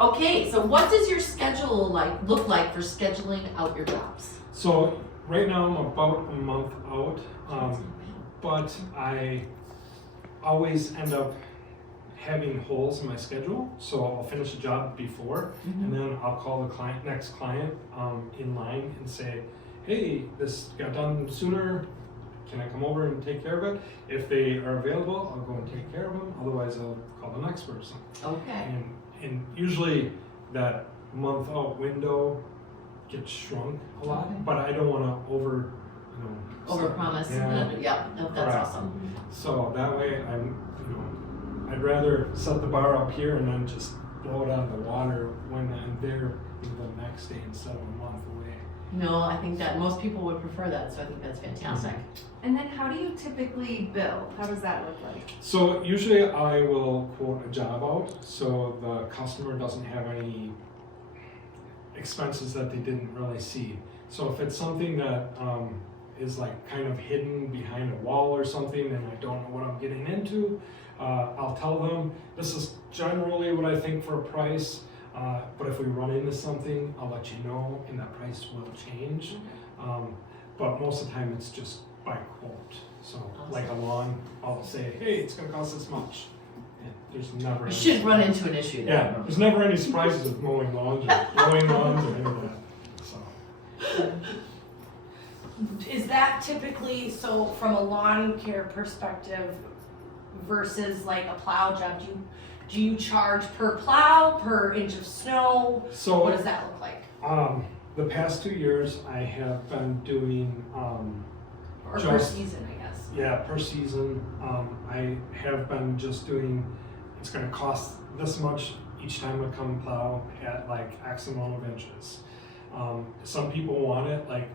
Okay, so what does your schedule look like for scheduling out your jobs? So right now I'm about a month out, but I always end up having holes in my schedule. So I'll finish a job before, and then I'll call the next client in line and say, hey, this got done sooner. Can I come over and take care of it? If they are available, I'll go and take care of them. Otherwise, I'll call the next person. Okay. And usually that month out window gets shrunk a lot, but I don't want to overpromise. Yeah, no, that's awesome. So that way I'd rather set the bar up here and then just blow it out of the water when I'm there the next day instead of a month away. No, I think that most people would prefer that, so I think that's fantastic. And then how do you typically bill? How does that look like? So usually I will quote a job out so the customer doesn't have any expenses that they didn't really see. So if it's something that is like kind of hidden behind a wall or something and I don't know what I'm getting into, I'll tell them this is generally what I think for a price, but if we run into something, I'll let you know and that price will change. But most of the time it's just by quote. So like a lawn, I'll say, hey, it's going to cost this much. And there's never. You should run into an issue there. Yeah, there's never any surprises with mowing lawns or blowing lawns or any of that. So. Is that typically, so from a lawn care perspective versus like a plow job, do you charge per plow, per inch of snow? So what does that look like? The past 2 years I have been doing Or per season, I guess. Yeah, per season. I have been just doing, it's going to cost this much each time I come plow at like X amount of inches. Some people want it like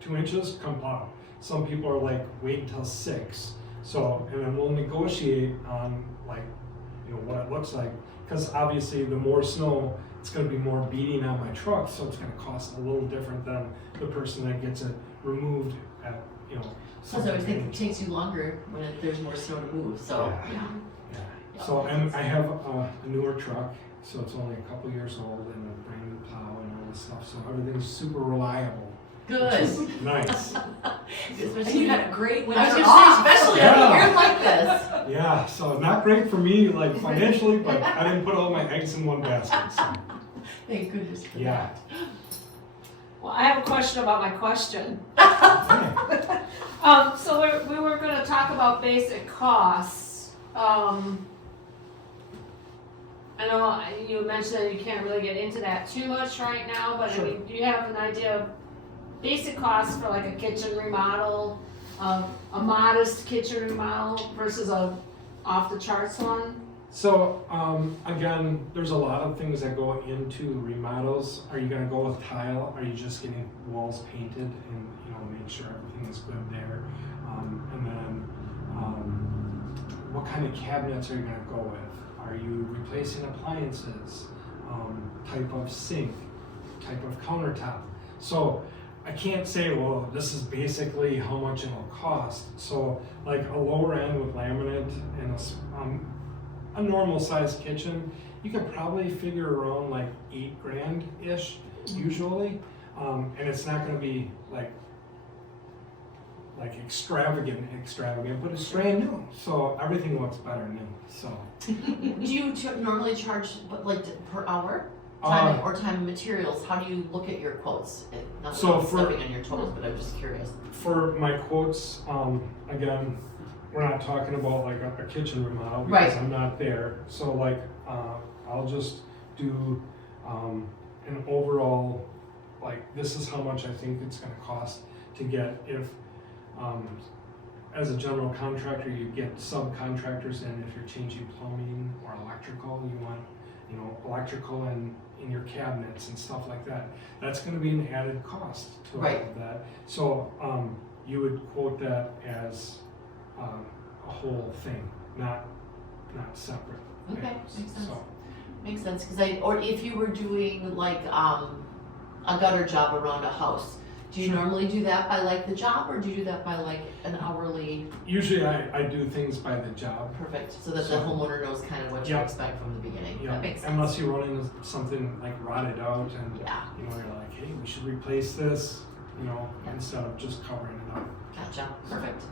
2 inches, come plow. Some people are like, wait until 6. So, and then we'll negotiate on like, what it looks like. Because obviously the more snow, it's going to be more beating on my truck, so it's going to cost a little different than the person that gets it removed at, Plus, I always think it takes you longer when there's more snow to move. So yeah. So and I have a newer truck, so it's only a couple years old and a brand new plow and all this stuff. So everything's super reliable. Good. Nice. And you had a great winter I was off. going to say, especially on a year like this. Yeah. So not great for me, like financially, but I didn't put all my eggs in one basket. So. Thank goodness for Yeah. that. Well, I have a question about my question. So we were going to talk about basic costs. I know you mentioned that you can't really get into that too much right now, but Sure. I mean, do you have an idea of basic costs for like a kitchen remodel, a modest kitchen remodel versus a off the charts one? So again, there's a lot of things that go into remodels. Are you going to go with tile? Are you just getting walls painted and make sure everything is good there? And then what kind of cabinets are you going to go with? Are you replacing appliances? Type of sink? Type of countertop? So I can't say, well, this is basically how much it'll cost. So like a lower end with laminate and a normal sized kitchen, you could probably figure around like $8,000-ish usually, and it's not going to be like extravagant, but it's brand new, so everything looks better new. So. Do you normally charge per hour? Time or time and materials? How do you look at your quotes? Not that I'm stepping on your toes, but I'm just curious. For my quotes, again, we're not talking about like a kitchen remodel because I'm not there. So like I'll just do an overall, like this is how much I think it's going to cost to get if as a general contractor you get subcontractors in if you're changing plumbing or electrical, you want electrical in your cabinets and stuff like that. That's going to be an added cost to all of that. So you would quote that as a whole thing, not separate. Okay, makes sense. So. Makes sense, because or if you were doing like a gutter job around a house, Do you normally do that by like the job, or do you do that by like an hourly? Usually I do things by the job. Perfect, so that the So- homeowner knows kind of what to Yep. expect from the beginning. Yeah, That makes sense. unless you run into something like rotted out and Yeah, you know, you're like, hey, we should replace this, you know, Yeah. instead of just covering it up. gotcha, perfect.